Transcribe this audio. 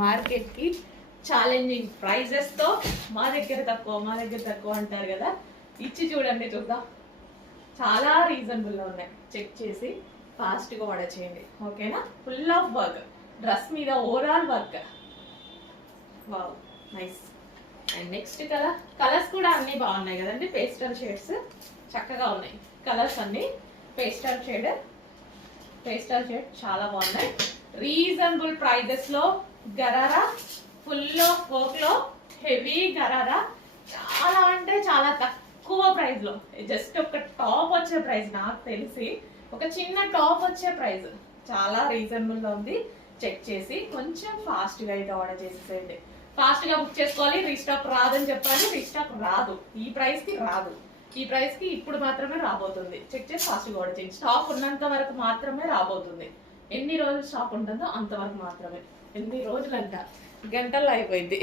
మార్కెట్కి ఛాలెంజింగ్ ప్రైజెస్తో మా దగ్గర తక్కువ అంటారు కదా, ఇచ్చి చూడండి చూద్దాం. చాలా రీజనబుల్గా ఉన్నాయి. చెక్ చేసి ఫాస్ట్గా ఆర్డర్ చేయండి, ఓకేనా? ఫుల్ ఆఫ్ వర్క్, డ్రెస్ మీద overall work. Wow, nice. And next colours కూడా అన్నీ బాగున్నాయి కదండి. పేస్టల్ షేడ్స్ చక్కగా ఉన్నాయి. కలర్స్ అన్నీ పేస్టల్ షేడ్ చాలా బాగున్నాయి. రీజనబుల్ ప్రైజెస్లో గరారా, ఫుల్ ఆఫ్ వర్క్లో హెవీ గరారా, చాలా అంటే చాలా తక్కువ ప్రైస్లో. జస్ట్ ఒక టాప్ వచ్చే ప్రైస్, నాకు తెలిసి ఒక చిన్న టాప్ వచ్చే ప్రైస్ చాలా రీజనబుల్గా ఉంది. చెక్ చేసి కొంచెం ఫాస్ట్గా అయితే ఆర్డర్ చేసేసేయండి. ఫాస్ట్గా బుక్ చేసుకోవాలి. రీస్టాక్ రాదని చెప్పాలి, రీస్టాక్ రాదు. ఈ ప్రైస్కి రాదు. ఈ ప్రైస్కి ఇప్పుడు మాత్రమే రాబోతుంది. చెక్ చేసి ఫాస్ట్గా ఆర్డర్ చేయండి. స్టాక్ ఉన్నంత వరకు మాత్రమే రాబోతుంది. ఎన్ని రోజులు స్టాక్ ఉంటుందో అంతవరకు మాత్రమే. ఎన్ని రోజులంట, గంటల్లో అయిపోయింది.